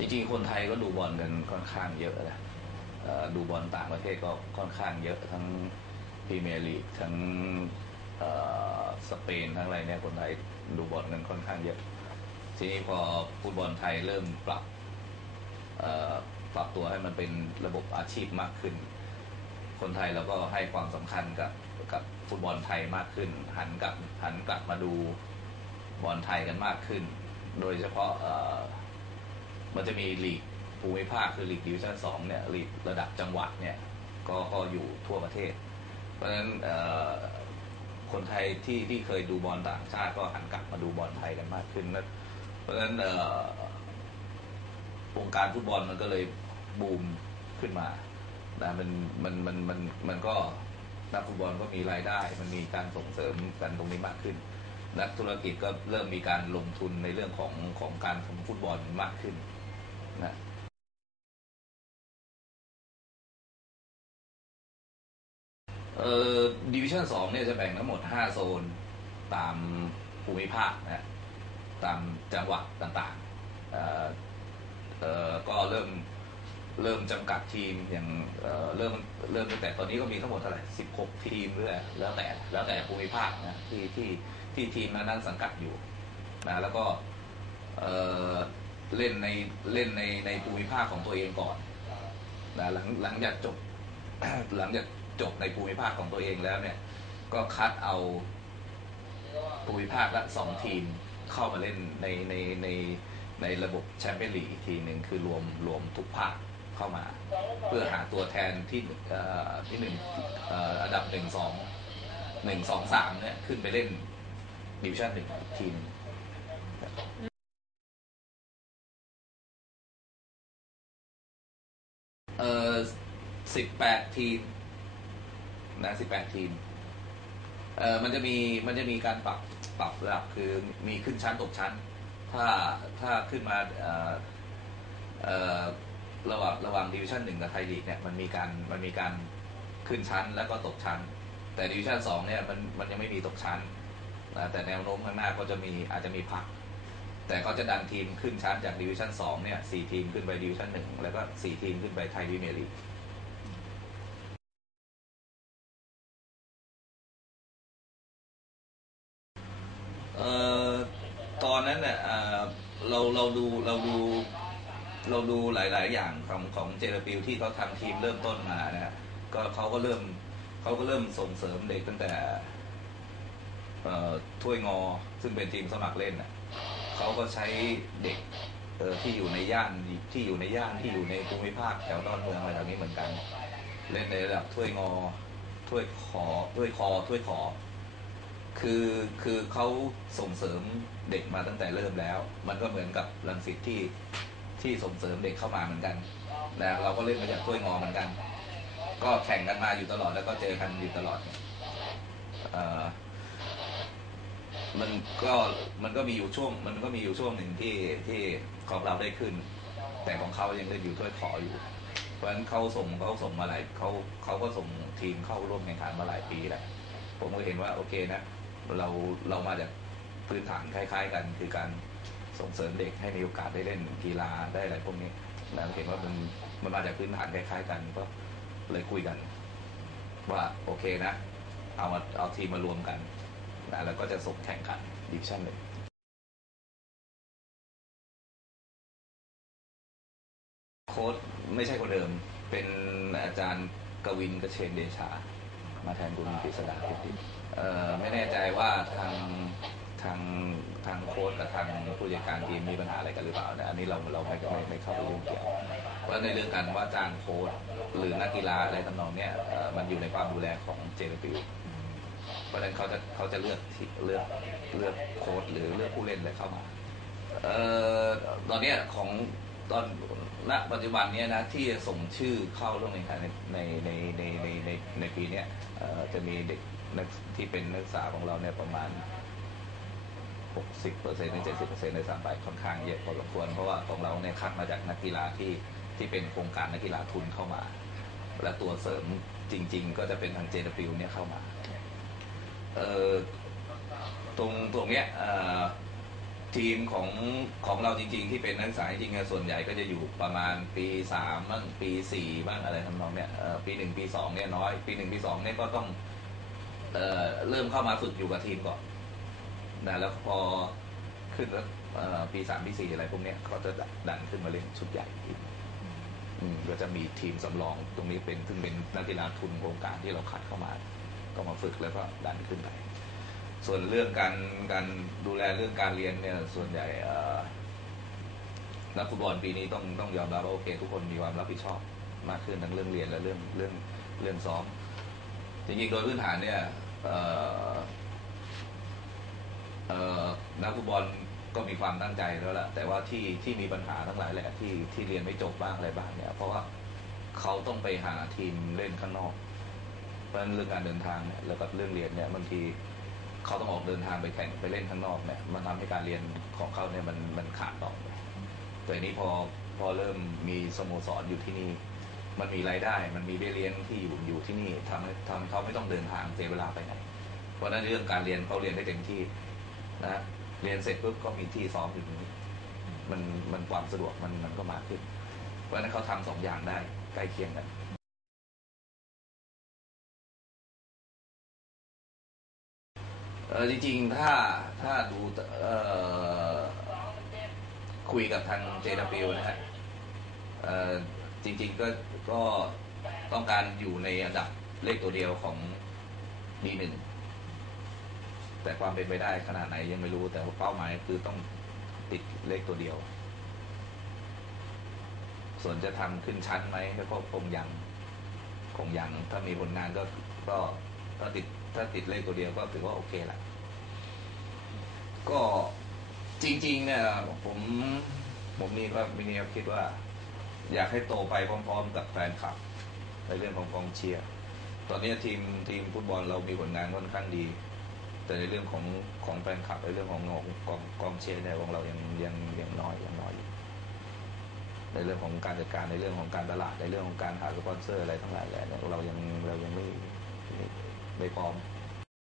จริงๆคนไทยก็ดูบอลกันค่อนข้างเยอะนะเอ่อดูบอลต่างประเทศก็ค่อนข้างเยอะทั้งพรีเมียร์ลีกทั้งสเปนทั้งอะไรเนี่ยคนไทยดูบอลกันค่อนข้างเยอะ ทีนี้พอฟุตบอลไทยเริ่มปรับปรับตัวให้มันเป็นระบบอาชีพมากขึ้น คนไทยเราก็ให้ความสำคัญกับกับฟุตบอลไทยมากขึ้น หันกลับหันกลับมาดูบอลไทยกันมากขึ้น โดยเฉพาะ มันจะมีลีกภูมิภาคคือลีกดิวิชั่นสองเนี่ยลีกระดับจังหวัดเนี่ยก็ก็อยู่ทั่วประเทศ เพราะฉะนั้นคนไทยที่ที่เคยดูบอลต่างชาติก็หันกลับมาดูบอลไทยกันมากขึ้นนะเพราะฉะนั้นวงการฟุตบอลมันก็เลยบูมขึ้นมานะมันมันมันมันมันก็นักฟุตบอลก็มีรายได้ มันมีการส่งเสริมกันตรงนี้มากขึ้น นักธุรกิจก็เริ่มมีการลงทุนในเรื่องของของการทำฟุตบอลมากขึ้น นะเอ่อดิวิชั่นสองเนี่ยจะแบ่งทั้งหมด 5 โซนตามภูมิภาคนะตามจังหวัดต่างๆเอ่อเอ่อก็เริ่มเริ่มจำกัดทีมอย่างเอ่อเริ่มเริ่มตั้งแต่ตอนนี้ก็มีทั้งหมดเท่าไหร่16 ทีมเรื่อยแล้วแต่แล้วแต่ภูมิภาคนะที่ที่ที่ทีมนั้นสังกัดอยู่นะแล้วก็เอ่อ เล่นในเล่นในในภูมิภาคของตัวเองก่อนนะหลังหลังจากจบหลังจากจบในภูมิภาคของตัวเองแล้วเนี่ย ก็คัดเอาภูมิภาคละสองทีมเข้ามาเล่นในในในในระบบแชมเปี้ยนลีกอีกทีหนึ่งคือรวมรวมทุกภาคเข้ามา เพื่อหาตัวแทนที่อ่อที่หนึ่งอ่ออันดับหนึ่งสองหนึ่งสองสามเนี่ยขึ้นไปเล่นดิวิชั่นหนึ่งทีม แปดทีมนะสิบแปดทีมเออมันจะมีมันจะมีการปรับปรับระดับคือมีขึ้นชั้นตกชั้น ถ้าถ้าขึ้นมาเออเออระหว่างระหว่างดิวิชั่นหนึ่งกับไทยลีกเนี่ยมันมีการมันมีการขึ้นชั้นแล้วก็ตกชั้น แต่ดิวิชั่นสองเนี่ยมันมันยังไม่มีตกชั้นแต่แนวโน้มข้างหน้าก็จะมีอาจจะมีพัก แต่เขาจะดันทีมขึ้นชั้นจากดิวิชั่นสองเนี่ยสี่ทีมขึ้นไปดิวิชั่นหนึ่งแล้วก็สี่ทีมขึ้นไปไทยพรีเมียร์ลีก เอ่อตอนนั้นเนี่ยเอ่อเราเราดูเราดูเราดูหลาย ๆ อย่างของของเจรปิวที่เขาทำทีมเริ่มต้นมานะฮะก็เขาก็เริ่มเขาก็เริ่มส่งเสริมเด็กตั้งแต่เอ่อถ้วยงอซึ่งเป็นทีมสมัครเล่นน่ะเขาก็ใช้เด็กเอ่อที่อยู่ในย่านที่อยู่ในย่านที่อยู่ในภูมิภาคแถวดอนเมืองอะไรแบบนี้เหมือนกัน เล่นในระดับถ้วยงอถ้วยขอถ้วยคอถ้วยขอ คือคือเขาส่งเสริมเด็กมาตั้งแต่เริ่มแล้ว มันก็เหมือนกับลังสิตที่ที่ส่งเสริมเด็กเข้ามาเหมือนกันนะเราก็เล่นมาจากถ้วยงอเหมือนกัน ก็แข่งกันมาอยู่ตลอดแล้วก็เจอกันอยู่ตลอดเออมันก็มันก็มีอยู่ช่วง มันก็มีอยู่ช่วงหนึ่งที่ที่ของเราได้ขึ้น แต่ของเขายังเล่นอยู่ถ้วยขออยู่ เพราะฉะนั้นเขาส่งเขาส่งมาหลายเขาเขาก็ส่งทีมเข้าร่วมแข่งขันมาหลายปีแหละผมก็เห็นว่าโอเคนะ เราเรามาจากพื้นฐานคล้าย ๆ กัน คือการส่งเสริมเด็กให้มีโอกาสได้เล่นกีฬาได้อะไรพวกนี้นะเห็นว่ามันมันมาจากพื้นฐานคล้ายๆ กันก็เลยคุยกัน ว่าโอเคนะ เอามาเอาทีมมารวมกันนะแล้วก็จะส่งแข่งขันดิวิชั่นหนึ่งโค้ชไม่ใช่คนเดิม เป็นอาจารย์กวินกระเชนเดชา มาแทนคุณกฤษดาพิติเอ่อไม่แน่ใจว่าทางทางทางโค้ชกับทางผู้จัดการทีมมีปัญหาอะไรกันหรือเปล่านะอันนี้เราเราไม่ไม่ไม่เข้าไปยุ่งเกี่ยวเพราะในเรื่องการว่าจ้างโค้ชหรือนักกีฬาอะไรทำนองเนี้ยมันอยู่ในความดูแลของเจรปิวเพราะฉะนั้นเขาจะเขาจะเลือกที่เลือกเลือกโค้ชหรือเลือกผู้เล่นอะไรเข้ามาเอ่อตอนเนี้ยของตอน ณปัจจุบันนี้นะที่จะส่งชื่อเข้าร่วมแข่งขันในในในในในในในปีนี้จะมีเด็กนักที่เป็นนักศึกษาของเราเนี่ยประมาณ 60เปอร์เซ็นต์ถึง70เปอร์เซ็นต์ในสามใบค่อนข้างเยอะพอสมควรเพราะว่าของเราเนี่ยคัดมาจากนักกีฬาที่ที่เป็นโครงการนักกีฬาทุนเข้ามา และตัวเสริมจริง ๆ ก็จะเป็นทาง JW เนี่ยเข้ามาเอ่อตรงตรงเนี้ยเอ่อ ทีมของของเราจริงๆ ที่เป็นนักศึกษาจริงๆส่วนใหญ่ก็จะอยู่ประมาณปีสามบ้างปีสี่บ้างอะไรทำนองเนี้ยปีหนึ่งปีสองเนี่ยน้อย ปีหนึ่งปีสองเนี่ยก็ต้องเออเริ่มเข้ามาฝึกอยู่กับทีมก่อนนะแล้วพอขึ้นแล้วปีสามปีสี่อะไรพวกเนี้ยเขาจะดันขึ้นมาเล่นชุดใหญ่อีกก็จะมีทีมสำรองตรงนี้เป็นซึ่งเป็นนักกีฬาทุนโครงการที่เราคัดเข้ามา ก็มาฝึกแล้วก็ดันขึ้นไป ส่วนเรื่องการการดูแลเรื่องการเรียนเนี่ยส่วนใหญ่นักฟุตบอลปีนี้ต้องต้องยอมรับว่าโอเค ทุกคนมีความรับผิดชอบมากขึ้นทั้งเรื่องเรียนและเรื่องเรื่องเรื่องซ้อมจริงๆโดยพื้นฐานเนี่ยนักฟุตบอลก็มีความตั้งใจแล้วแหละแต่ว่าที่ที่มีปัญหาทั้งหลายแหละที่ที่เรียนไม่จบบ้างอะไรบ้างเนี่ยเพราะว่าเขาต้องไปหาทีมเล่นข้างนอกเพราะฉะนั้นเรื่องการเดินทางเนี่ยแล้วก็เรื่องเรียนเนี่ยบางที เขาต้องออกเดินทางไปแข่งไปเล่นข้างนอกเนี่ยมันทำให้การเรียนของเขาเนี่ยมันมันขาดตอนไปแต่นี้พอพอเริ่มมีสโมสรอยู่ที่นี่ มันมีรายได้ มันมีเบี้ยเลี้ยงที่อยู่อยู่ที่นี่ทำให้ทำให้เขาไม่ต้องเดินทางเสียเวลาไปไหน เพราะนั้นเรื่องการเรียนเขาเรียนได้เต็มที่นะเรียนเสร็จปุ๊บก็มีที่ซ้อมอยู่ตรงนี้มันมันความสะดวกมันมันก็มากขึ้น เพราะฉะนั้นเขาทำสองอย่างได้ใกล้เคียงกัน เออจริงๆ ถ้าถ้าดูเอ่อคุยกับทาง JW นะฮะเอ่อจริง ๆ ก็ก็ต้องการอยู่ในอันดับเลขตัวเดียวของ D1 แต่ความเป็นไปได้ขนาดไหนยังไม่รู้แต่ว่าเป้าหมายคือต้องติดเลขตัวเดียว ส่วนจะทำขึ้นชั้นไหมก็คงยัง คงยัง ถ้ามีผลงานก็ก็ก็ติด ถ้าติดเลขตัวเดียวก็ถือว่าโอเคละก็จริงๆเนี่ยผมผมนี่ก็มินิครับคิดว่า อยากให้โตไปพร้อม ๆ กับแฟนคลับ ในเรื่องของกองเชียร์ตอนนี้ทีมทีมฟุตบอลเรามีผลงานค่อนข้างดี แต่ในเรื่องของของแฟนคลับในเรื่องของของกองกองเชียร์เนี่ยของเรายังยังยังน้อยยังน้อยอยู่ในเรื่องของการจัดการในเรื่องของการตลาดในเรื่องของการหาสปอนเซอร์อะไรทั้งหลายแหล่เนี่ยเรายังเรายังไม่ ไม่พร้อม